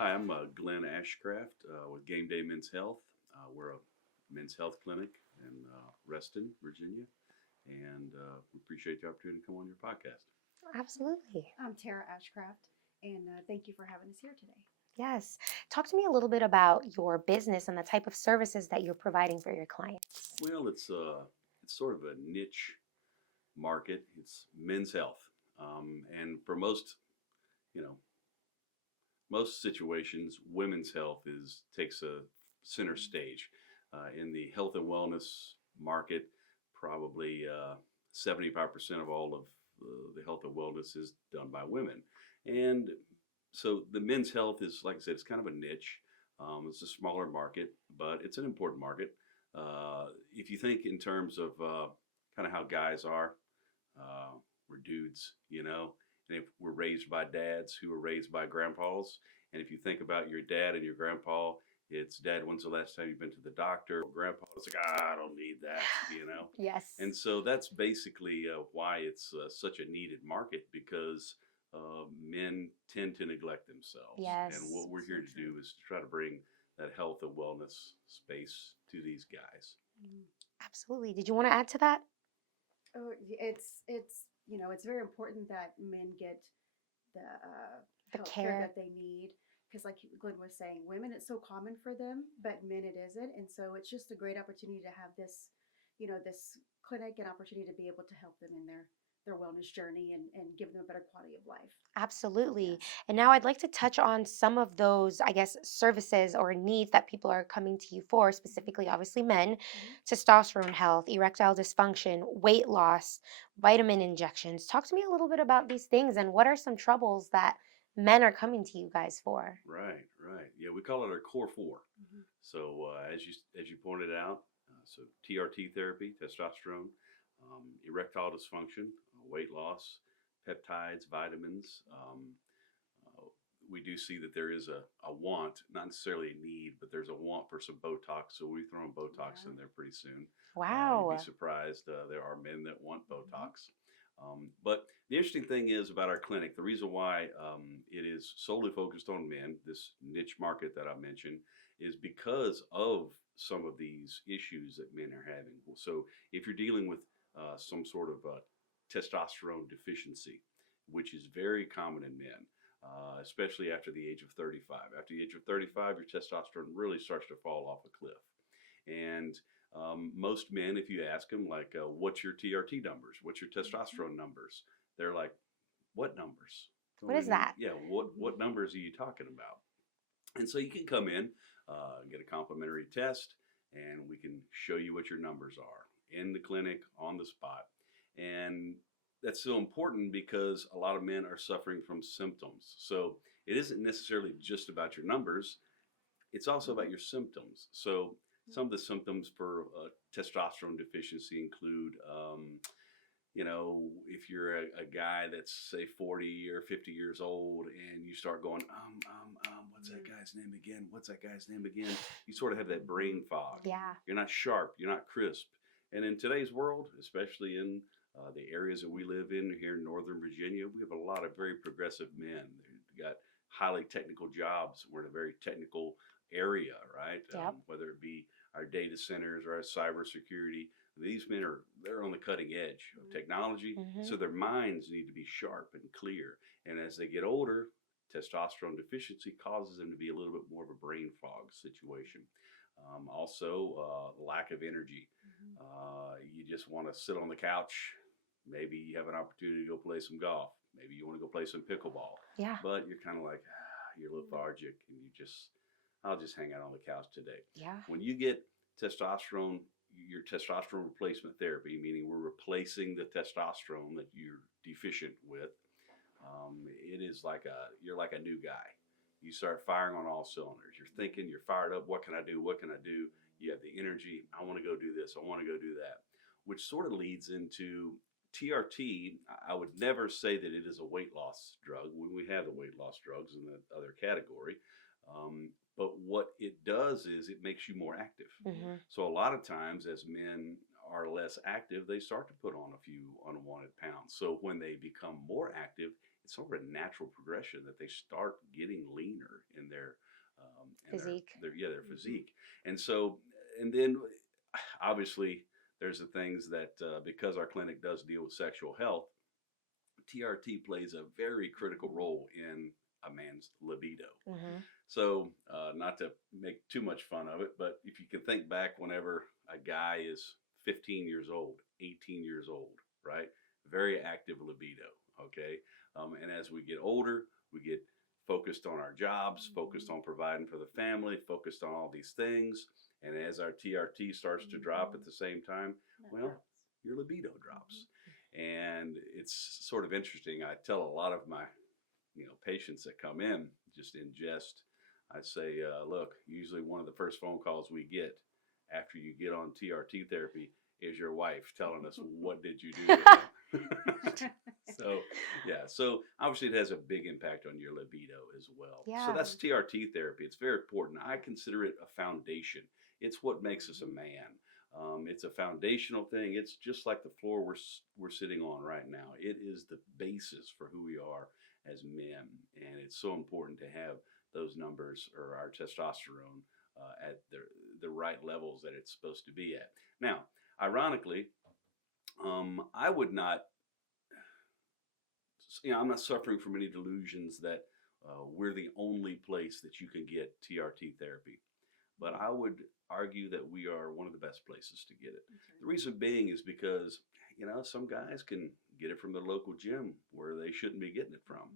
Hi, I'm Glenn Ashcraft with Gameday Men's Health. We're a men's health clinic in Reston, Virginia, and we appreciate the opportunity to come on your podcast. Absolutely. I'm Tara Ashcraft, and thank you for having us here today. Yes. Talk to me a little bit about your business and the type of services that you're providing for your clients. Well, it's sort of a niche market. It's men's health, and for you know, most situations, women's health is takes a center stage. In the health and wellness market, probably 75% of all of the health and wellness is done by women. And so the men's health is, like I said, it's kind of a niche. It's a smaller market, but it's an important market. If you think in terms of kind of how guys are, we're dudes, and if we're raised by dads who were raised by grandpas, and if you think about your dad and your grandpa, it's dad, when's the last time you've been to the doctor? Grandpa, it's like, I don't need that. Yes. And so that's basically why it's such a needed market because men tend to neglect themselves. And Yes. what we're So here to true. do is to try to bring that health and wellness space to these guys. Mm. Absolutely. Did you want to add to that? It's very important that men get the The health care care. that they need because, like Glenn was saying, women it's so common for them, but men it isn't, and so it's just a great opportunity to have this clinic and opportunity to be able to help them in their wellness journey and give them a better quality of life. Absolutely. Yes. And now I'd like to touch on some of those, I guess, services or needs that people are coming to you for, specifically, obviously, men, Hmm. testosterone health, erectile dysfunction, weight loss, vitamin injections. Talk to me a little bit about these things and what are some troubles that men are coming to you guys for? Right, right. Yeah, we call it our core four. Hmm. So as you pointed out, so TRT therapy, testosterone, erectile dysfunction, weight loss, peptides, vitamins. Uh, we do see that there is a want, not necessarily a need, but there's a want for some Botox. So we're throwing Botox Yeah. in there pretty soon. You'd be Wow. surprised. There are men that want Hmm. Botox. But the interesting thing is about our clinic, the reason why it is solely focused on men, this niche market that I mentioned, is because of some of these issues that men are having. So if you're dealing with some sort of testosterone deficiency, which is very common in men, especially after the age of 35. After the age of 35, your testosterone really starts to fall off a cliff. And most men, if you ask them, like, what's your TRT numbers? What's your Hmm. testosterone numbers? They're like, what numbers? What is that? Yeah, Hmm. what numbers are you talking about? And so you can come in, get a complimentary test, and we can show you what your numbers are in the clinic on the spot. And that's so important because a lot of men are suffering from symptoms. So it isn't necessarily just about your numbers, it's also about your symptoms. So some of the symptoms for testosterone deficiency include if you're a guy that's say 40 or 50 years old and you start going, what's that guy's name again? What's that guy's name again? You sort of have that brain fog. Yeah. You're not sharp, you're not crisp. And in today's world, especially in the areas that we live in here in Northern Virginia, we have a lot of very progressive men. They've got highly technical jobs. We're in a very technical area, right? Yep. Whether it be our data centers or our cybersecurity, these men they're on the cutting edge of technology, Hmm. so their minds need to be sharp and clear. And as they get older, testosterone deficiency causes them to be a little bit more of a brain fog situation. Also, lack of energy. Hmm. You just want to sit on the couch. Maybe you have an opportunity to go play some golf. Maybe you want to go play some pickleball, Yeah. but you're kind of like, you're lethargic, and I'll just hang out on the couch today. Yeah. When you get testosterone, your testosterone replacement therapy, meaning we're replacing the testosterone that you're deficient with, it is like you're like a new guy. You start firing on all cylinders. You're thinking, you're fired up. What can I do? What can I do? You have the energy. I want to go do this. I want to go do that, which sort of leads into TRT. I would never say that it is a weight loss drug when we have the weight loss drugs in the other category. But what it does is it makes you more active. Hmm. Hmm. So a lot of times, as men are less active, they start to put on a few unwanted pounds. So when they become more active, it's sort of a natural progression that they start getting leaner in Physique. their physique. And so, and then obviously there's the things that because our clinic does deal with sexual health, TRT plays a very critical role in a man's libido. Mm-hmm. So, not to make too much fun of it, but if you can think back whenever a guy is 15 years old, 18 years old, right? Very active libido, okay? And as we get older, we get focused on our jobs, focused on providing for the family, focused on all these things. And as our TRT starts to drop at the same time, That well, drops. your libido drops. And it's sort of interesting. I tell a lot of my patients that come in just in jest. I say, look, usually one of the first phone calls we get after you get on TRT therapy is your wife telling us, what did you do to him? So, yeah. So obviously it has a big impact on your libido as well. So Yeah. that's TRT therapy. It's very important. I consider it a foundation. It's what makes us a man. It's a foundational thing. It's just like the floor we're sitting on right now. It is the basis for who we are as men, and it's so important to have those numbers or our testosterone at the right levels that it's supposed to be at. Now, ironically, I would not, I'm not suffering from any delusions that we're the only place that you can get TRT therapy, but I would argue that we are one of the best places to get it. The reason being is because, some guys can get it from the local gym where they shouldn't be getting it from.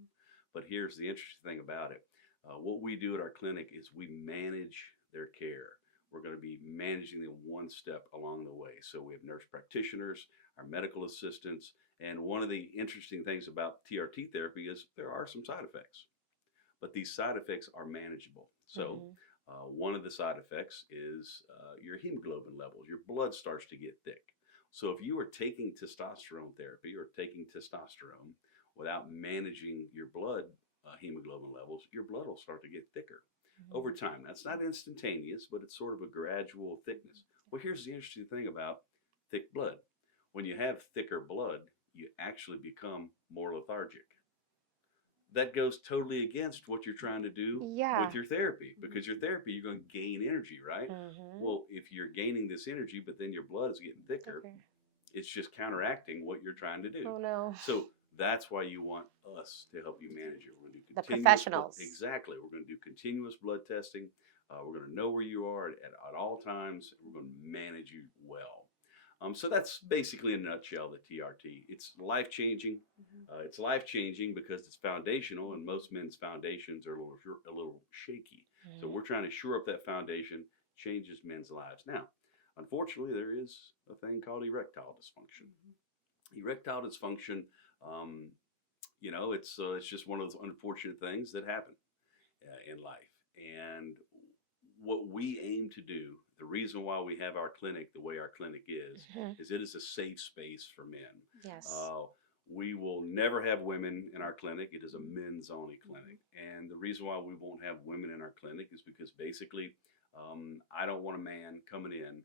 But here's the interesting thing about it. What we do at our clinic is we manage their care. We're going to be managing them one step along the way. So we have nurse practitioners, our medical assistants, and one of the interesting things about TRT therapy is there are some side effects, but these side effects are manageable. So one of the side effects is your hemoglobin levels. Your blood starts to get thick. So if you are taking testosterone therapy or taking testosterone without managing your blood hemoglobin levels, your blood will start to get thicker over time. That's not instantaneous, but it's sort of a gradual thickness. Well, here's the interesting thing about thick blood. When you have thicker blood, you actually become more lethargic. That goes totally against what you're trying to do Yeah. with your therapy, because your therapy, you're going to gain energy, right? Mm-hmm. Well, if you're gaining this energy, but then your blood is getting thicker, it's just counteracting what you're trying to do. Oh no. So that's why you want us to help you manage it. We're going to do The continuous professionals. Exactly. We're going to do continuous blood testing. We're going to know where you are at all times. We're going to manage you well. So that's basically in a nutshell the TRT. It's life changing. It's life changing because it's foundational, and most men's foundations are a little shaky. So we're trying to shore up that foundation, changes men's lives. Now, unfortunately, there is a thing called erectile dysfunction. Erectile dysfunction, it's just one of those unfortunate things that happen in life. And what we aim to do, the reason why we have our clinic the way our clinic is it is a safe space for men. Yes. We will never have women in our clinic. It is a men's only clinic. And the reason why we won't have women in our clinic is because basically I don't want a man coming in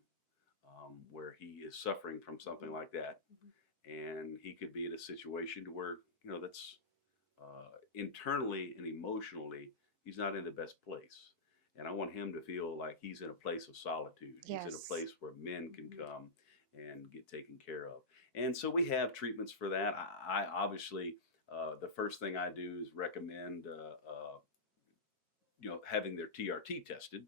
where he is suffering from something like that. And he could be in a situation to where, that's internally and emotionally, he's not in the best place. And I want him to feel like he's in a place of solitude. Yes. He's in a place where men can come and get taken care of. And so we have treatments for that. I obviously, the first thing I do is recommend, having their TRT tested,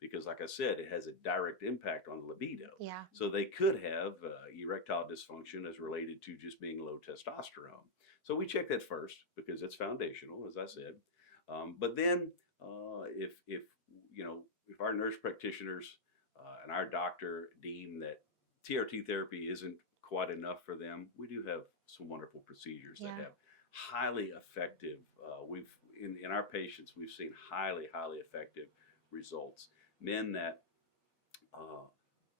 because like I said, it has a direct impact on libido. Yeah. So they could have erectile dysfunction as related to just being low testosterone. So we check that first because it's foundational, as I said. But then if our nurse practitioners and our doctor deem that TRT therapy isn't quite enough for them, we do have some wonderful procedures that have highly effective. In our patients, we've seen highly effective results. Men that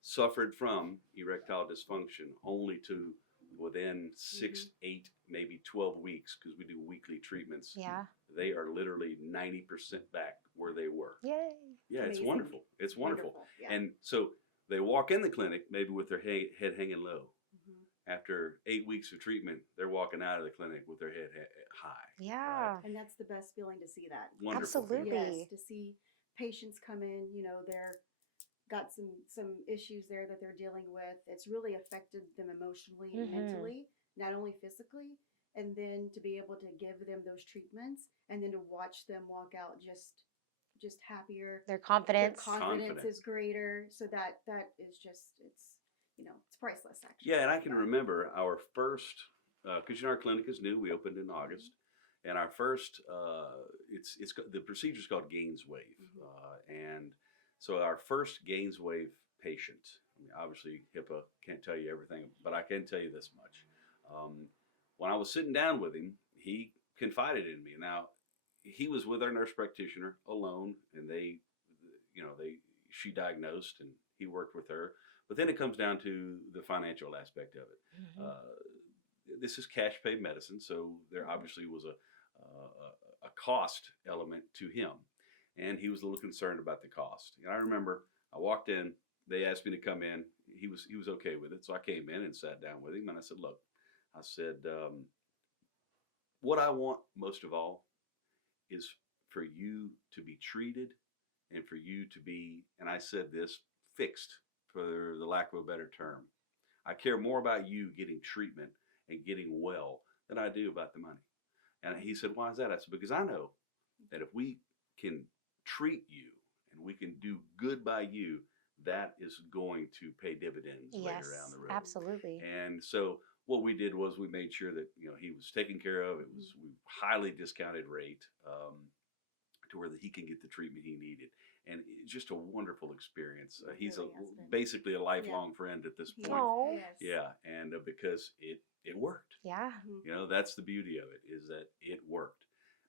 suffered from erectile dysfunction only to within 6, 8, maybe 12 weeks, because we do weekly treatments. Yeah. They are literally 90% back where they were. Yay. Yeah, Amazing. it's wonderful. It's wonderful. Yeah. And so they walk in the clinic maybe with their head hanging low. after 8 weeks of treatment, they're walking out of the clinic with their head high. Yeah. And that's the best feeling to see that. Wonderful feeling. Absolutely. Yes, to see patients come in, they're got some issues there that they're dealing with. It's really affected them emotionally and mentally, not only physically. And then to be able to give them those treatments and then to watch them walk out just happier. Their Their confidence. confidence is greater. So that is just it's priceless actually. Yeah, and I can remember our first, because our clinic is new. We opened in August, and our first, the procedure's called Gainswave, and so our first Gainswave patient. I mean, obviously HIPAA can't tell you everything, but I can tell you this much. When I was sitting down with him, he confided in me. Now, he was with our nurse practitioner alone, and she diagnosed, and he worked with her. But then it comes down to the financial aspect of it. This is cash pay medicine, so there obviously was a cost element to him, and he was a little concerned about the cost. And I remember I walked in, they asked me to come in. He was okay with it, so I came in and sat down with him, and I said, "Look," I said, "what I want most of all is for you to be treated and for you to be," and I said this, "fixed," for the lack of a better term. I care more about you getting treatment and getting well than I do about the money. And he said, "Why is that?" I said, "Because I know that if we can treat you and we can do good by you, that is going to pay dividends later down the road." Absolutely. And so what we did was we made sure that he was taken care of. It was highly discounted rate to where he can get the treatment he needed. And it's just a wonderful experience. He's really has been. basically a lifelong friend at this point. Oh. Yes. Yeah, and because it worked. Yeah. That's the beauty of it, is that it worked.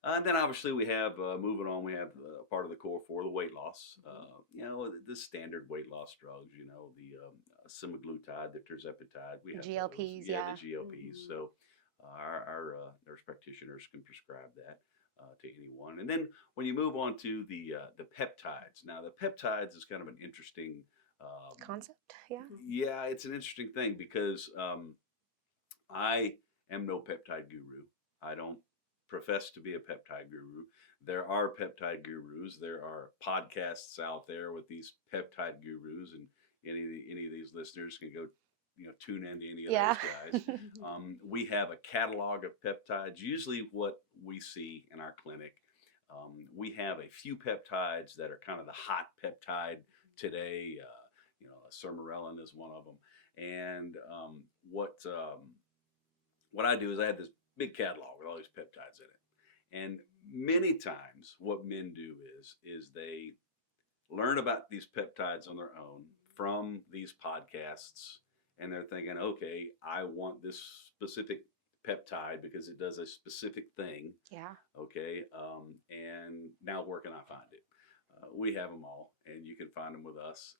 And then obviously we have, moving on, we have part of the core for the weight loss. The standard weight loss drugs, the semaglutide, the tirzepatide. We have GLPs, those. yeah. The GLPs. So our nurse practitioners can prescribe that to anyone. And then when you move on to the peptides. Now, the peptides is kind of an interesting Concept. Yeah. yeah, it's an interesting thing because I am no peptide guru. I don't profess to be a peptide guru. There are peptide gurus. There are podcasts out there with these peptide gurus, and any of these listeners can go, tune into any of those guys. We have a catalog of peptides. Usually, what we see in our clinic, we have a few peptides that are kind of the hot peptide today. Sermorelin is one of them. And what I do is I have this big catalog with all these peptides in it. And many times what men do is they learn about these peptides on their own from these podcasts, and they're thinking, okay, I want this specific peptide because it does a specific thing. Yeah. Okay. And now where can I find it? We have them all, and you can find them with us.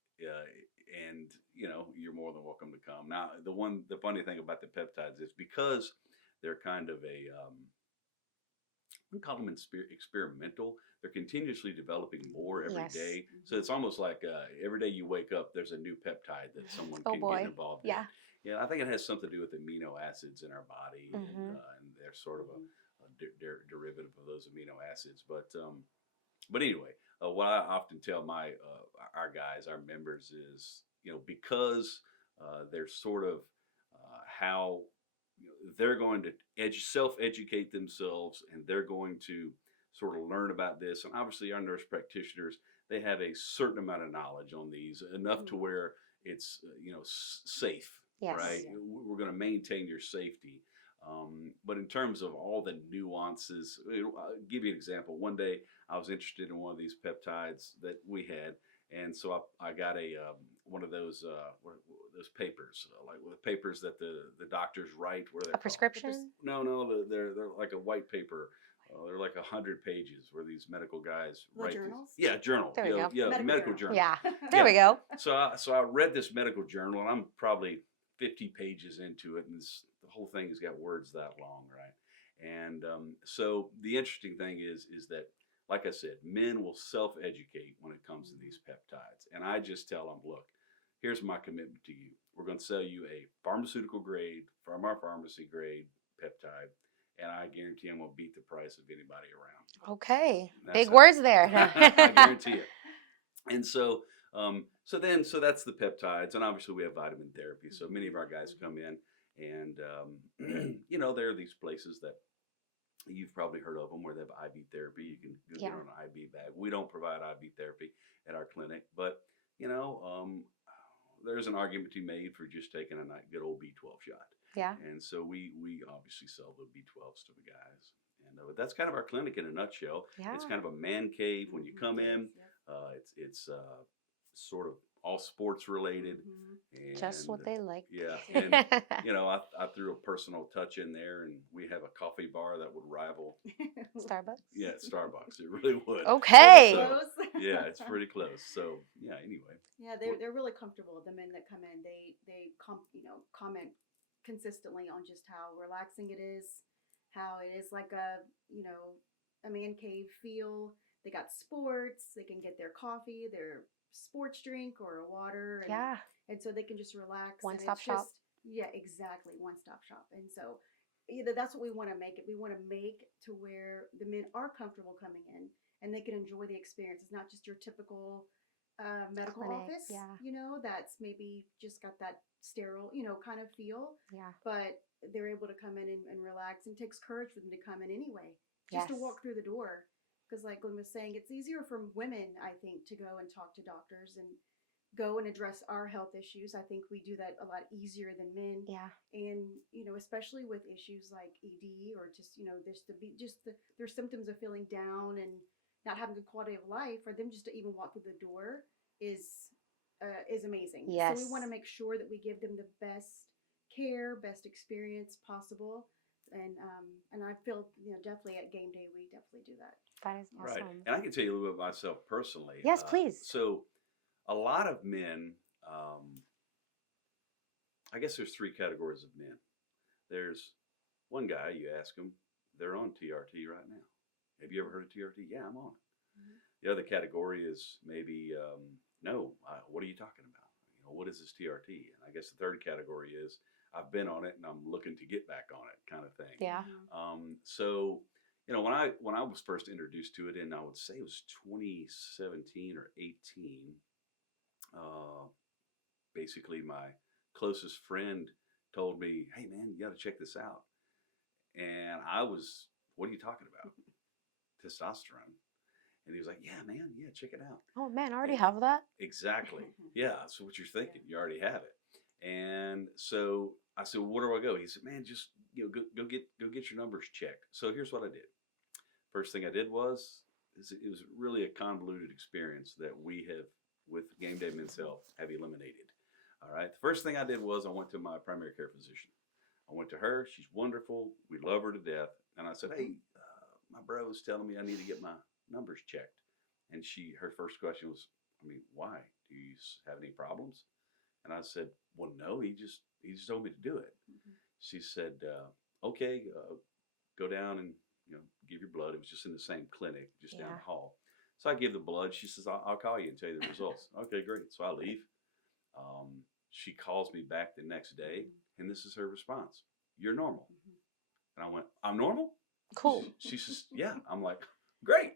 And you're more than welcome to come. Now, the funny thing about the peptides is because they're kind of we call them experimental. They're continuously developing more every day. So it's almost like every day you wake up, there's a new peptide that someone can get involved in. Yeah, I think it has something to do with amino acids in our body, and they're sort of a derivative of those amino acids. But anyway, what I often tell our guys, our members, is because they're sort of how they're going to self-educate themselves, and they're going to sort of learn about this. And obviously, our nurse practitioners, they have a certain amount of knowledge on these, enough to where it's safe. Yes. Right? We're going to maintain your safety. But in terms of all the nuances, I'll give you an example. One day I was interested in one of these peptides that we had, and so I got one of those papers, like the papers that the doctors write. What are they called? Prescription? No, they're like a white paper. They're like 100 pages where these medical guys write. Journals? Yeah, journal. There we go. Yeah, medical journal. Yeah. There we go. So I read this medical journal, and I'm probably 50 pages into it, and the whole thing has got words that long, right? And so the interesting thing is that, like I said, men will self-educate when it comes to these peptides. And I just tell them, look, here's my commitment to you. we're going to sell you a pharmaceutical grade from our pharmacy grade peptide, and I guarantee I'm going to beat the price of anybody around. Okay. That's Big how, words there. I guarantee it. And so, so that's the peptides, and obviously we have vitamin therapy. So many of our guys come in, and there are these places that you've probably heard of them where they have IV therapy. You can go get Yeah. on an IV bag. We don't provide IV therapy at our clinic, but there's an argument to be made for just taking a good old B12 shot. Yeah. And so we obviously sell the B12s to the guys. And but that's kind of our clinic in a nutshell. Yeah. It's kind of a man cave when you come in. It's sort of all sports related. And Just what they like. yeah, and I threw a personal touch in there, and we have a coffee bar that would rival Starbucks. yeah, Starbucks. It really would. Okay. So, yeah, it's pretty close. So yeah, anyway. Yeah, they're really comfortable. The men that come in, they comment consistently on just how relaxing it is, how it is like a man cave feel. They got sports. They can get their coffee, their sports drink, or a water. And, Yeah. and so they can just relax. One-stop shop. Yeah, exactly. One-stop shop. And so that's what we want to make it. We want to make to where the men are comfortable coming in and they can enjoy the experience. It's not just your typical medical Clinic, office, yeah. That's maybe just got that sterile, kind of feel. Yeah. But they're able to come in and relax, and it takes courage for them to come in anyway, just to Yes. walk through the door. Because like Glenn was saying, it's easier for women, I think, to go and talk to doctors and go and address our health issues. I think we do that a lot easier than men. Yeah. And, especially with issues like ED or just, their symptoms of feeling down and not having good quality of life, for them just to even walk through the door is amazing. Yes. So we want to make sure that we give them the best care, best experience possible. And I feel, definitely at Gameday, we definitely do that. That is awesome. Right. And I can tell you a little bit about myself personally. Yes, please. So a lot of men, I guess there's three categories of men. There's one guy, you ask him, they're on TRT right now. Have you ever heard of TRT? Yeah, I'm on it. Mm-hmm. The other category is maybe, no, what are you talking about? What is this TRT? And I guess the third category is, I've been on it and I'm looking to get back on it, kind of thing. Yeah. So, when I was first introduced to it, and I would say it was 2017 or 18, basically my closest friend told me, "Hey man, you got to check this out." And I was, "What are you talking about?" Testosterone. And he was like, "Yeah, man, yeah, check it out." Oh man, I already have that. Exactly. Yeah. So what you're thinking, you already have it. And so I said, "Well, where do I go?" He said, "Man, just go get your numbers checked." So here's what I did. First thing I did was it was really a convoluted experience that we have with Gameday Men's Health have eliminated. All right. The first thing I did was I went to my primary care physician. I went to her. She's wonderful. We love her to death. And I said, "Hey, my bro is telling me I need to get my numbers checked." And her first question was, "Why? Do you have any problems?" And I said, "Well, no, he just told me to do it." Mm-hmm. She said, "Okay, go down and give your blood." It was just in the same clinic, just down the hall. So I give the blood. She says, I'll call you and tell you the results." Okay, great. So I leave. She calls me back the next day, and this is her response: "You're normal." And I went, "I'm normal?" Cool. She says, "Yeah." I'm like, "Great."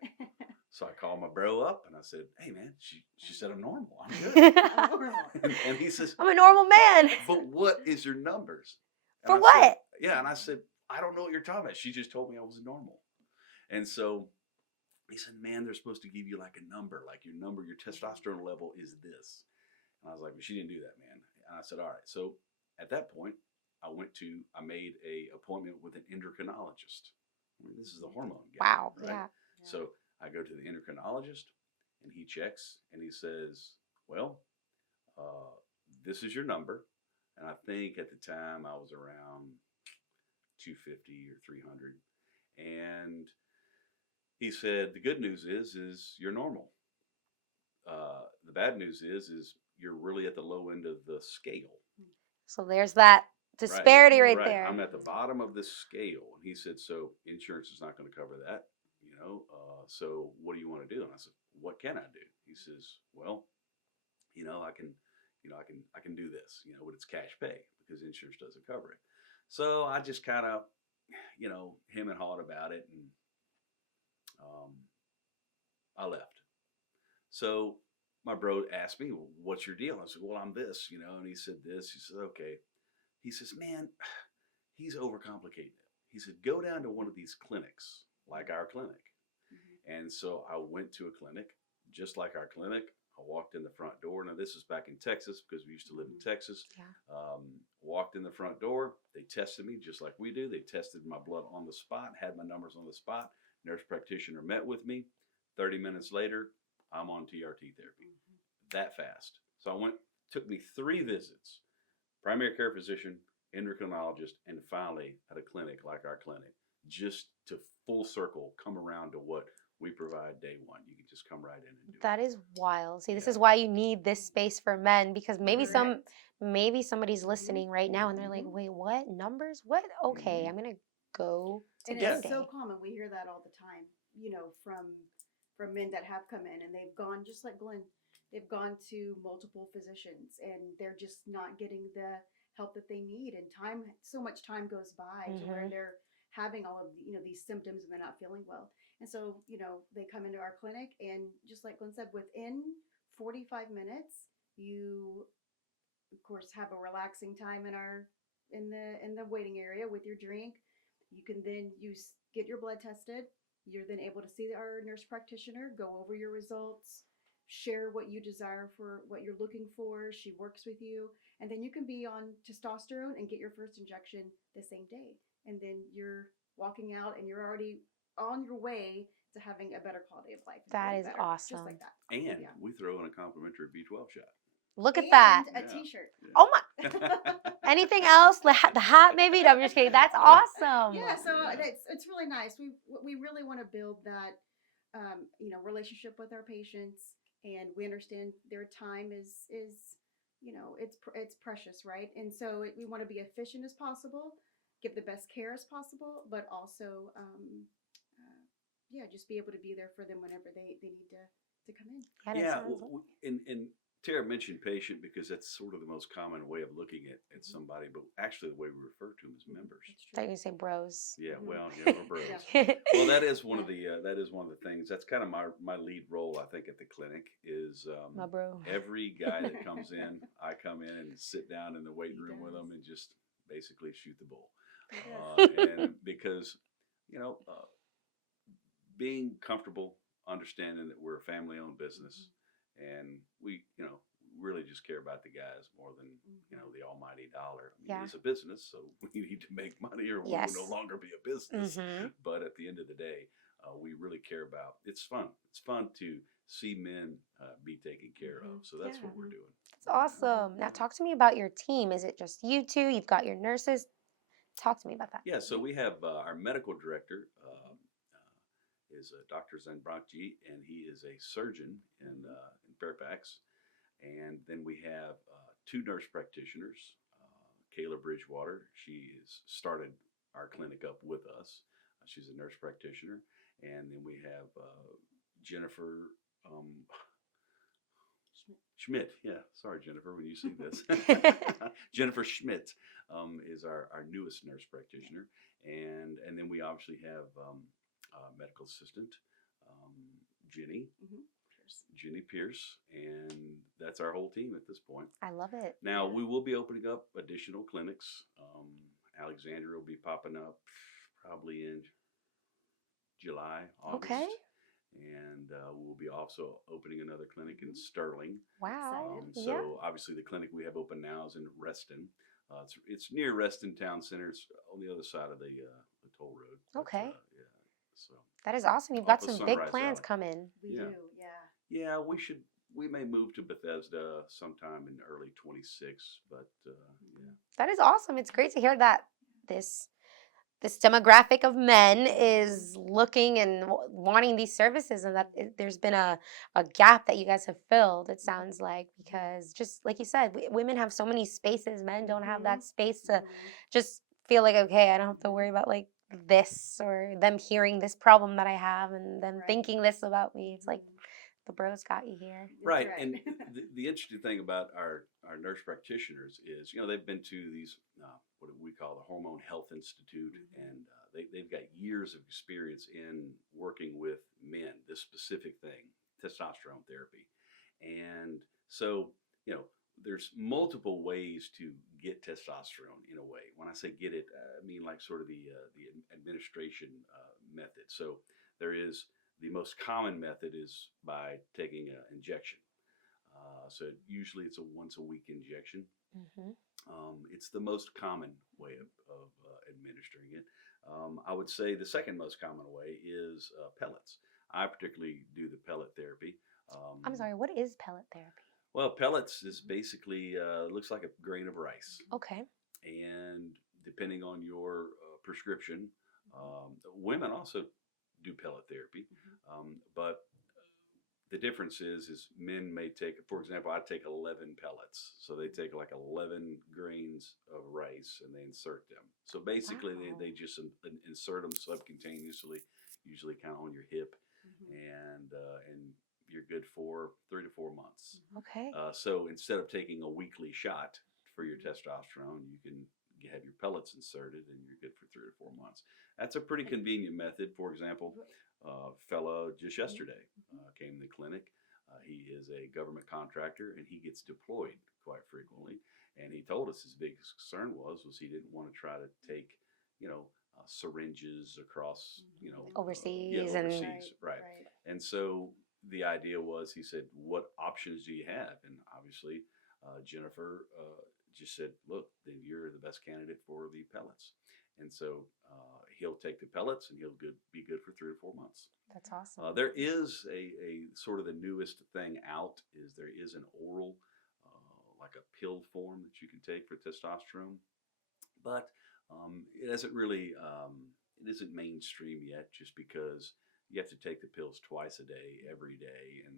So I called my bro up and I said, "Hey man, she said I'm normal. I'm good." And he says, "I'm a normal man." "But what is your numbers?" And For I what? said, yeah. And I said, "I don't know what you're talking about. She just told me I was normal." And so he said, "Man, they're supposed to give you like a number, like your testosterone level is this." And I was like, "Well, she didn't do that, man." And I said, "All right." So at that point, I made a appointment with an endocrinologist. This is the hormone guy. Wow. Right? Yeah. So I go to the endocrinologist and he checks and he says, "Well, this is your number." And I think at the time I was around 250 or 300. And he said, "The good news is you're normal. The bad news is you're really at the low end of the scale." So there's that disparity right Right. there. I'm at the bottom of the scale. And he said, "So insurance is not going to cover that, so what do you want to do?" And I said, "What can I do?" He says, "Well, I can I can do this, but it's cash pay because insurance doesn't cover it. So I just kind of, him and hawed about it, and um, I left. So my bro asked me, well, what's your deal? I said, well, I'm this, and he said this. He said, okay. He says, man, he's overcomplicating it. He said, go down to one of these clinics, like our clinic. And so I went to a clinic, just like our clinic. I walked in the front door. Now, this is back in Texas because we used to live in Texas. Yeah. Walked in the front door. They tested me just like we do. They tested my blood on the spot, had my numbers on the spot. Nurse practitioner met with me. 30 minutes later, I'm on TRT therapy. That fast. So I went, took me 3 visits, primary care physician, endocrinologist, and finally at a clinic like our clinic, just to full circle come around to what we provide day one. You can just come right in and do That it. is wild. See, this Yeah. is why you need this space for men, because maybe Correct. maybe somebody's listening right now and they're like, Mhm. wait, what? Numbers? What? Okay, Mhm. I'm gonna go to And game it's Yeah. so day. common. We hear that all the time, from men that have come in and they've gone just like Glenn, they've gone to multiple physicians and they're just not getting the help that they need. And so much time goes by to where Hmm. they're having all of these symptoms and they're not feeling well. And so, they come into our clinic and just like Glenn said, within 45 minutes, you of course have a relaxing time in the waiting area with your drink. You can then get your blood tested. You're then able to see our nurse practitioner, go over your results, share what you desire for what you're looking for. She works with you, and then you can be on testosterone and get your first injection the same day. And then you're walking out and you're already on your way to having a better quality of life and That feeling is better, just awesome. like that. And Yeah. we throw in a complimentary B12 shot. Look at that. And a Yeah. T-shirt. Oh my. Anything else? The hat, maybe? No, I'm just kidding. That's awesome. Yeah, so Yeah. it's really nice. We really want to build that relationship with our patients, and we understand their time it's precious, right? And so we want to be efficient as possible, give the best care as possible, but also just be able to be there for them whenever they need to come in. Yeah, that Yeah. sounds. And Tara mentioned patient because that's sort of the most common way of looking at somebody, but actually the way we refer to them as members. That's I thought true. you say bros. Yeah, Mhm. well, we're bros. Yeah. Well, that is one Yeah. of the things. That's kind of my lead role, I think, at the clinic is My bro. every guy that comes in, I come in and sit down in the waiting He room with does. them and just basically shoot the bull. He And because you know, uh, being comfortable, understanding that we're a family-owned business, and we really just care about the guys more than the almighty dollar. I mean, Yeah. it's a business, so we need to make money, or we Yes. will no longer be a business. Hmm. But at the end of the day, we really care about. It's fun. It's fun to see men be taken care of. So that's Yeah. what we're doing. It's awesome. Now, talk to me about your team. Is it just you two? You've got your nurses. Talk to me about that. Yeah. So we have our medical director. Is Dr. Zanbrakji, and he is a surgeon in Fairfax. And then we have 2 nurse practitioners. Kayla Bridgewater, she has started our clinic up with us. She's a nurse practitioner. And then we have Jennifer Schmidt. Yeah, sorry, Jennifer, when you see this. Jennifer Schmidt is our newest nurse practitioner. And then we obviously have medical assistant, Jenny. Jenny Pierce, and that's our whole team at this point. I love it. Now, we will be opening up additional clinics. Alexandria will be popping up probably in July, August. Okay. And we'll be also opening another clinic in Sterling. Wow. So Yeah. obviously the clinic we have open now is in Reston. It's near Reston Town Center. It's on the other side of the toll road. Okay. Yeah. So That is awesome. You've off got of some big Sunrise plans Valley. coming. We Yeah. do, yeah. Yeah, we may move to Bethesda sometime in early 26, but yeah. That is awesome. It's great to hear that this demographic of men is looking and wanting these services, and that there's been a gap that you guys have filled, it sounds like, because just like you said, women have so many spaces. Men don't have that space to just feel like, okay, I don't have to worry about like this or them hearing this problem that I have and them Right. thinking this about me. It's like The bros got you here. That's Right. And the interesting thing about our nurse practitioners is, they've been to these, what we call the Hormone Health Institute, and they've got years of experience in working with men, this specific thing, testosterone therapy. And so, there's multiple ways to get testosterone in a way. When I say get it, I mean like sort of the administration method. So there is the most common method is by taking an injection. So usually it's a once a week injection. Mm-hmm. It's the most common way of administering it. I would say the second most common way is pellets. I particularly do the pellet therapy. I'm sorry, what is pellet therapy? Well, pellets is basically looks like a grain of rice, Okay. and depending on your prescription, women also do pellet therapy, but the difference is men may take, for example, I take 11 pellets. So they take like 11 grains of rice and they insert them. So basically Wow. they just insert them subcutaneously, usually kind of on your hip, and you're good for 3 to 4 months. Okay. So instead of taking a weekly shot for your testosterone, you can have your pellets inserted and you're good for 3 to 4 months. That's a pretty convenient method. For example, fella just yesterday came to the clinic. He is a government contractor and he gets deployed quite frequently. And he told us his biggest concern was he didn't want to try to take, syringes across, Overseas right. And so the idea was, he said, what options do you have? And obviously, Jennifer just said, look, then you're the best candidate for the pellets. And so he'll take the pellets and he'll be good for 3 or 4 months. That's awesome. There is a sort of the newest thing out is there is an oral, like a pill form that you can take for testosterone, but it hasn't really, it isn't mainstream yet, just because you have to take the pills twice a day, every day, and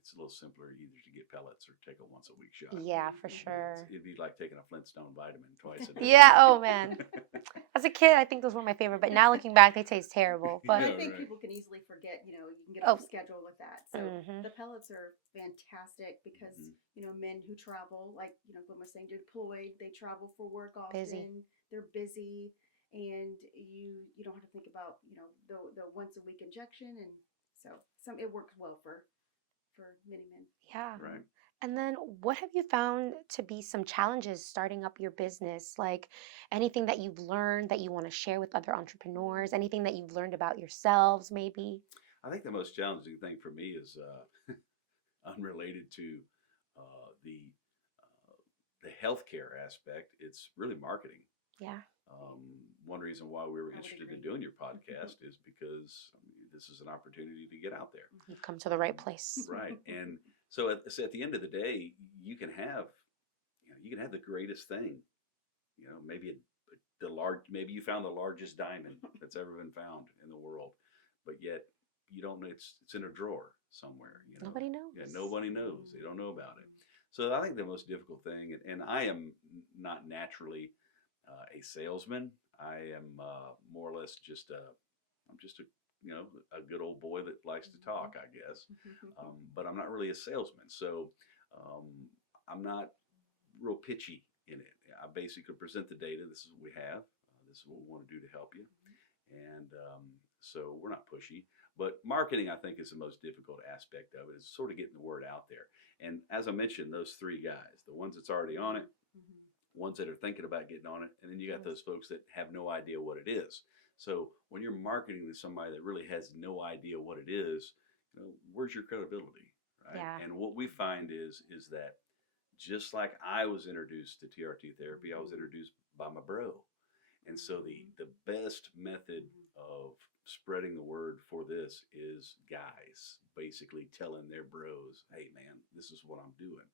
it's a little simpler either to get pellets or take a once a week shot. Yeah, for sure. It'd be like taking a Flintstone vitamin twice a day. Yeah, oh man. As a kid, I think those were my favorite, but now looking back, they taste terrible. But I think people can easily forget, you can get off schedule with that. So the pellets are fantastic because, men who travel, like, Glenn was saying, they're deployed, they travel for work often, they're busy, and you don't have to think about, the once a week injection. And so it works well for many men. yeah. Right. And then what have you found to be some challenges starting up your business? Like anything that you've learned that you want to share with other entrepreneurs, anything that you've learned about yourselves, maybe? I think the most challenging thing for me is unrelated to the healthcare aspect. It's really marketing. Yeah. One reason why we were interested in doing your podcast is because this is an opportunity to get out there. You've come to the right place. Right. And so at the end of the day, you can have the greatest thing. Maybe maybe you found the largest diamond that's ever been found in the world, but yet you don't know it's in a drawer somewhere. Nobody knows. Yeah, nobody knows. They don't know about it. So I think the most difficult thing, and I am not naturally a salesman. I am more or less I'm just a good old boy that likes to talk, I guess. But I'm not really a salesman. So I'm not real pitchy in it. I basically present the data. This is what we have. This is what we want to do to help you. And so we're not pushy. But marketing, I think, is the most difficult aspect of it, is sort of getting the word out there. And as I mentioned, those 3 guys, the ones that's already on it, ones that are thinking about getting on it, and then you got those folks that have no idea what it is. So when you're marketing to somebody that really has no idea what it is, where's your credibility, right? Yeah. And what we find is that just like I was introduced to TRT therapy, I was introduced by my bro. And so the best method of spreading the word for this is guys basically telling their bros, hey man, this is what I'm doing.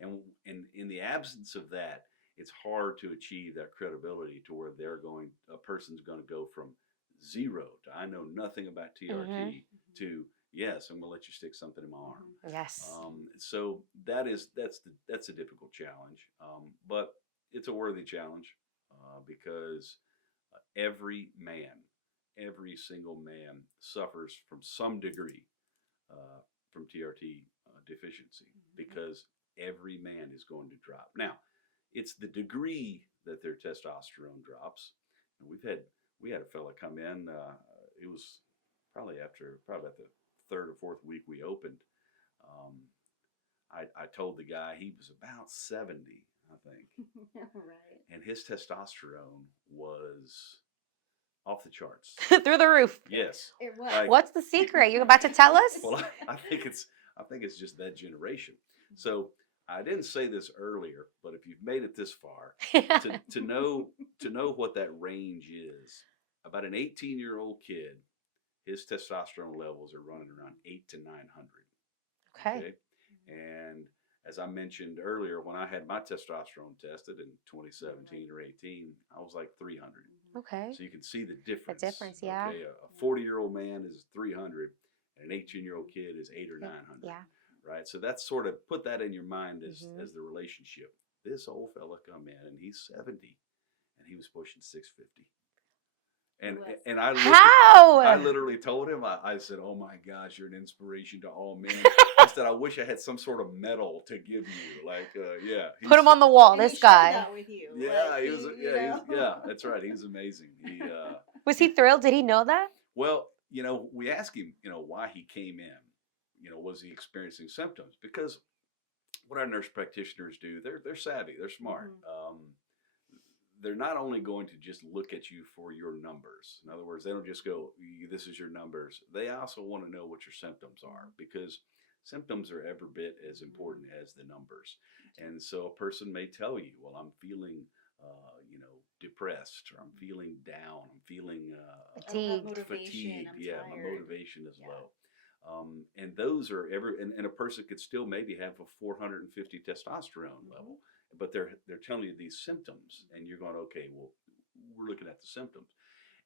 And in the absence of that, it's hard to achieve that credibility to where a person's going to go from 0 to I know nothing about TRT to yes, I'm going to let you stick something in my arm. Yes. So that's a difficult challenge, but it's a worthy challenge because every single man suffers from some degree from TRT deficiency because every man is going to drop. Now, it's the degree that their testosterone drops. And we had a fella come in. It was probably about the third or fourth week we opened. Um, I told the guy he was about 70, I think, Right. and his testosterone was off the charts. Through the roof. Yes. It was. Like, What's the secret? You're about to tell us? well, I think it's just that generation. So I didn't say this earlier, but if you've made it this far, to know what that range is, about an 18-year-old kid, his testosterone levels are running around 800 to 900. Okay. And as I mentioned earlier, when I had my testosterone tested in 2017 or 18, I was like 300. Okay. So you can see the difference. The difference, yeah. Okay, a 40-year-old man is 300, and an 18-year-old kid is 800 or 900. Yeah. Right. So that's sort of put that in your mind as Mhm. as the relationship. This old fella come in and he's 70, and he was pushing 650. And He was. and I How? literally told him, I said, "Oh my gosh, you're an inspiration to all men." I said, "I wish I had some sort of medal to give you." Like, yeah. Put him on the wall, And this he shared guy. that with you. Yeah, like, he was. you know? Yeah, that's right. He was amazing. He. Was he thrilled? Did he know that? Well, we asked him, why he came in. Was he experiencing symptoms? Because what our nurse practitioners do, they're savvy, they're smart. They're not only going to just look at you for your numbers. In other words, they don't just go, "This is your numbers." They also want to know what your symptoms are, because symptoms are every bit as important as the numbers. And so a person may tell you, "Well, I'm feeling, depressed, or I'm feeling down, I'm feeling Fatigued. Motivation, I'm yeah, my tired. motivation is low." And those are and a person could still maybe have a 450 testosterone level, but they're telling you these symptoms, and you're going, "Okay, well, we're looking at the symptoms."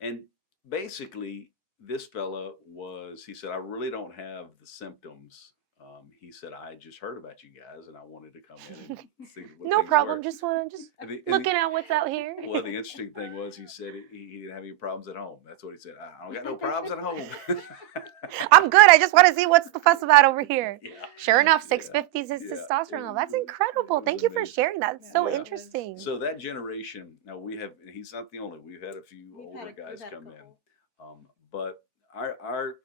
And basically, this fella he said, "I really don't have the symptoms." He said, "I just heard about you guys, and I wanted to come in and see what No things problem. were." Just And looking at what's out here. well, the interesting thing was, he said he didn't have any problems at home. That's what he said. "I don't got no problems at home." I'm good. I just want to see what's the fuss about over here. Yeah. Sure enough, Yeah. 650 is his Yeah. testosterone level. That's It incredible. was Thank you for amazing. sharing that. It's so Yeah. interesting. So that generation, now he's not the only, we've had a few older guys come in. But our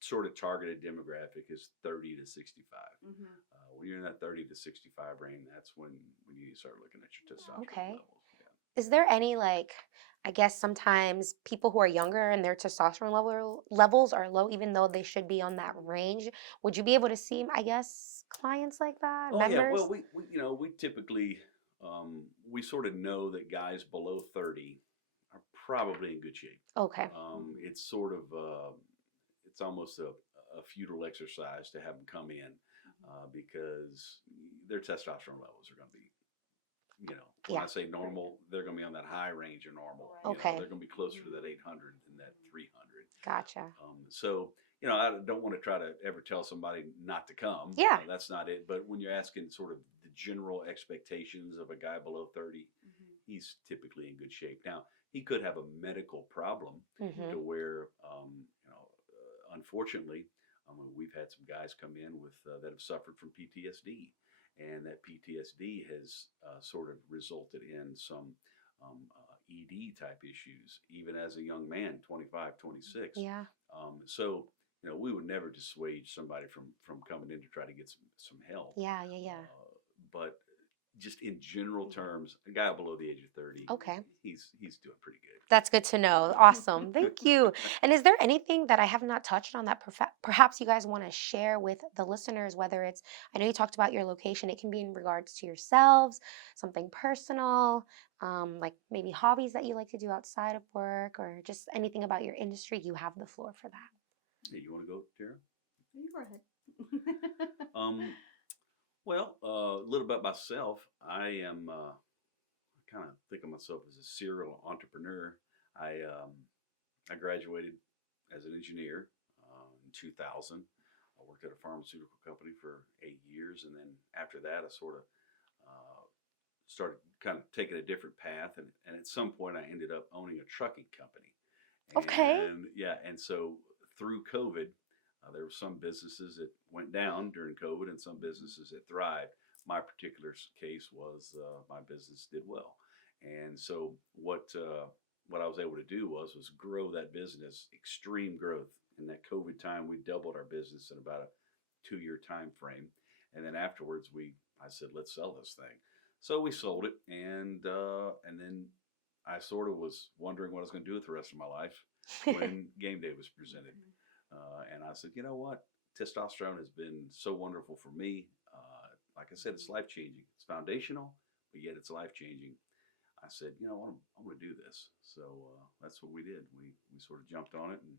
sort of targeted demographic is 30 to 65. When you're in that 30 to 65 range, that's when you need to start looking at your testosterone Okay. levels. Is there any, I guess sometimes people who are younger and their testosterone levels are low, even though they should be on that range? Would you be able to see, I guess, clients like that, Oh members? yeah, well we typically we sort of know that guys below 30 are probably in good shape. Okay. It's sort of it's almost a futile exercise to have them come in because their testosterone levels are going to be, when I say normal, they're going to be on that high range of normal. Okay. They're going to be closer to that 800 than that 300. Gotcha. So, I don't want to try to ever tell somebody not to come. Yeah. That's not it. But when you're asking sort of the general expectations of a guy below 30, he's typically in good shape. Now, he could have a medical problem to where, unfortunately, we've had some guys come in with that have suffered from PTSD, and that PTSD has sort of resulted in some ED type issues, even as a young man, 25, 26. Yeah. So, we would never dissuade somebody from coming in to try to get some help. Yeah. But just in general terms, a guy below the age of 30, Okay. he's doing pretty good. That's good to know. Awesome. Thank you. And is there anything that I have not touched on that perhaps you guys want to share with the listeners, whether it's, I know you talked about your location, it can be in regards to yourselves, something personal, like maybe hobbies that you like to do outside of work, or just anything about your industry. You have the floor for that. Hey, you want to go, Tara? You go ahead. Well, a little bit myself. I am. I kind of think of myself as a serial entrepreneur. I graduated as an engineer in 2000. I worked at a pharmaceutical company for 8 years, and then after that, I sort of started kind of taking a different path. And at some point, I ended up owning a trucking company. Okay. And yeah, and so through COVID, There were some businesses that went down during COVID and some businesses that thrived. My particular case was my business did well. And so what I was able to do was grow that business, extreme growth. In that COVID time, we doubled our business in about a 2-year time frame. And then afterwards, I said, let's sell this thing. So we sold it, and then I sort of was wondering what I was going to do with the rest of my life when Gameday was presented. And I said, you know what? Testosterone has been so wonderful for me. Like I said, it's life changing. It's foundational, but yet it's life changing. I said, you know, I'm going to do this. So that's what we did. We sort of jumped on it and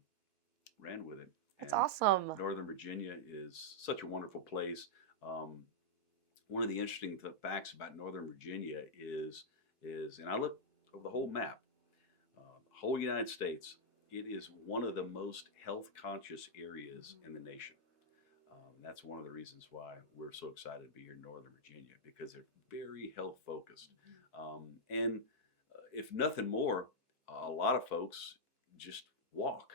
ran with it. That's And awesome. Northern Virginia is such a wonderful place. One of the interesting facts about Northern Virginia is, and I looked over the whole map, whole United States, it is one of the most health conscious areas in the nation. That's one of the reasons why we're so excited to be here in Northern Virginia, because they're very health focused. And if nothing more, a lot of folks just walk.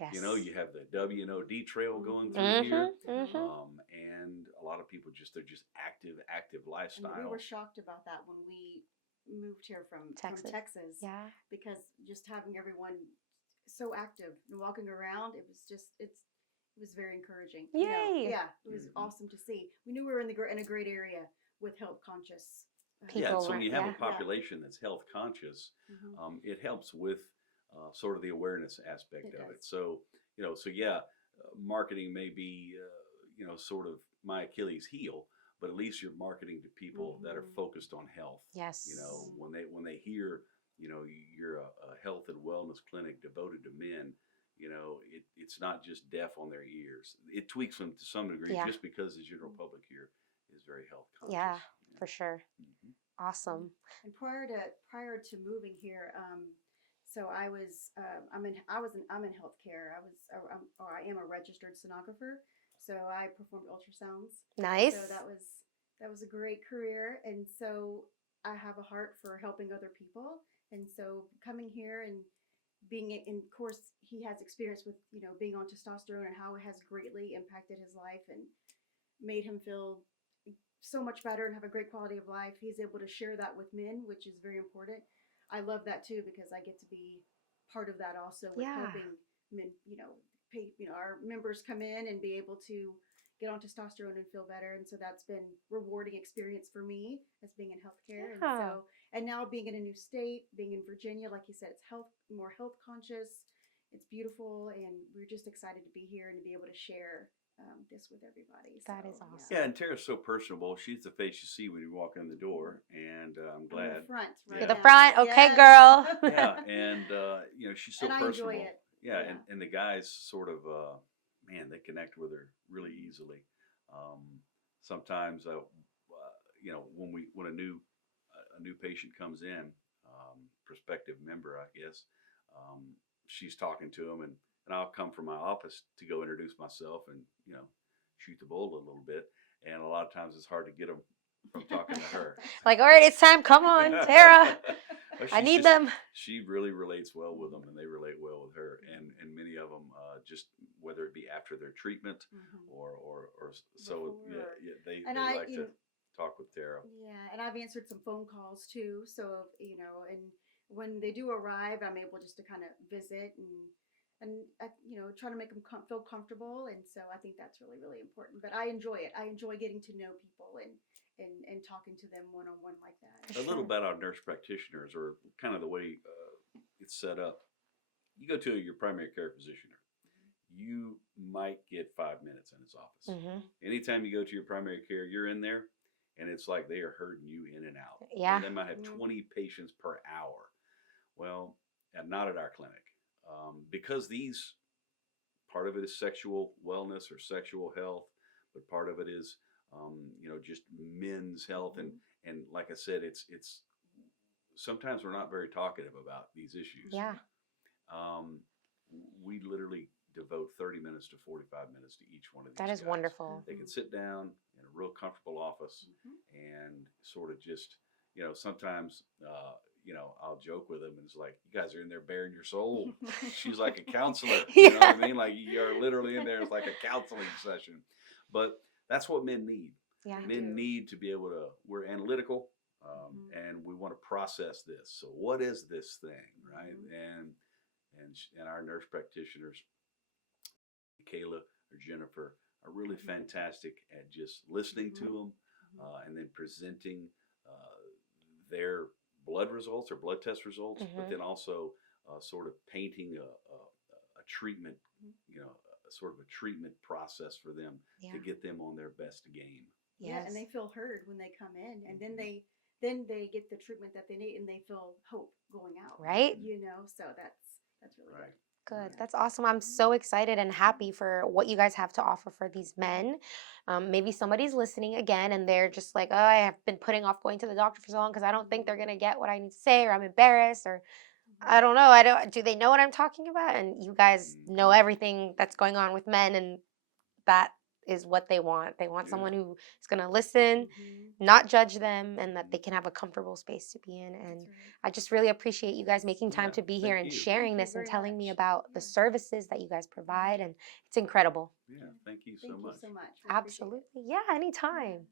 Yes. You know, you have the W&OD trail going through here. And a lot of people they're just active lifestyle. And we were shocked about that when we moved here from Texas. Yeah. Because just having everyone so active and walking around, it was very encouraging. Yay! You know? Yeah, it was awesome to see. We knew we were in a great area with health conscious people. Yeah, so when you have a population that's health conscious, it helps with sort of the awareness aspect of it. So, you know, marketing may be, sort of my Achilles heel, but at least you're marketing to people that are focused on health. Yes. You know, when they hear, you're a health and wellness clinic devoted to men, it's not just deaf on their ears. It tweaks them to some degree just because the general public here is very health conscious. Yeah, for sure. Awesome. And prior to moving here, so I I'm in healthcare. I am a registered sonographer. So I performed ultrasounds. Nice. So that was a great career, and so I have a heart for helping other people. And so coming here and being in, of course, he has experience with being on testosterone and how it has greatly impacted his life and made him feel so much better and have a great quality of life. He's able to share that with men, which is very important. I love that too, because I get to be part of that also with helping men, our members come in and be able to get on testosterone and feel better. And so that's been rewarding experience for me as being in healthcare. And now being in a new state, being in Virginia, like you said, it's more health conscious. It's beautiful. And we're just excited to be here and to be able to share this with everybody. That is awesome. Yeah, and Tara's so personable. She's the face you see when you walk in the door, and I'm glad. In the front, right? To the front, okay, girl. Yeah, and she's so and personable. I enjoy it. Yeah, and the guys sort of, they connect with her really easily. Sometimes, when a new patient comes in, prospective member, I guess, she's talking to them, and I'll come from my office to go introduce myself and shoot the bull a little bit. And a lot of times it's hard to get them from talking to her. Like, all right, it's time. Come on, Tara. I need them. She really relates well with them, and they relate well with her. And many of them, just whether it be after their treatment or so, they like to talk with Tara. Yeah, and I've answered some phone calls too. So and when they do arrive, I'm able just to kind of visit and try to make them feel comfortable. And so I think that's really, really important. But I enjoy it. I enjoy getting to know people and talking to them one-on-one like that. A little bit on nurse practitioners, or kind of the way it's set up. You go to your primary care physician, you might get 5 minutes in his office. Anytime you go to your primary care, you're in there, and it's like they are herding you in and out. Yeah. And they might have 20 patients per hour. Well, not at our clinic. Because part of it is sexual wellness or sexual health, but part of it is, just men's health. And like I said, it's sometimes we're not very talkative about these issues. Yeah. We literally devote 30 minutes to 45 minutes to each one of these That is guys. wonderful. They can sit down in a real comfortable office and sort of just, sometimes, I'll joke with them, and it's like, you guys are in there bearing your soul. She's like a counselor. You know what I Yeah. mean? Like, you're literally in there. It's like a counseling session. But that's what men need. Yeah. They Men do. need to be able to, we're analytical, and we want to process this. So what is this thing, right? And our nurse practitioners, Kayla or Jennifer, are really fantastic at just listening to them, and then presenting their blood results or blood test results, but then also sort of painting a treatment, sort of a treatment process for them Yeah. to get them on their best game. Yeah, Yes. and they feel heard when they come in, and then Mhm. they get the treatment that they need, and they feel hope going out. Right? So that's really Right. Good. Right. That's awesome. I'm so excited and happy for what you guys have to offer for these men. Maybe somebody's listening again and they're just like, oh, I have been putting off going to the doctor for so long because I don't think they're going to get what I need to say, or I'm embarrassed, or good. I don't know. I don't. Do they know what I'm talking about? And you guys know Mhm. everything that's going on with men, and that is what they want. They want Yeah. someone who is going to listen, Mhm. not judge them, and that they can have a comfortable space to be in. And That's right. I just really appreciate you guys making time Yeah. to be here Thank and you. sharing Thank you this and very telling me much. about the Yeah. services that you guys provide. And it's incredible. Yeah. Thank you so Thank you much. so much. We appreciate it. Absolutely. Yeah, anytime.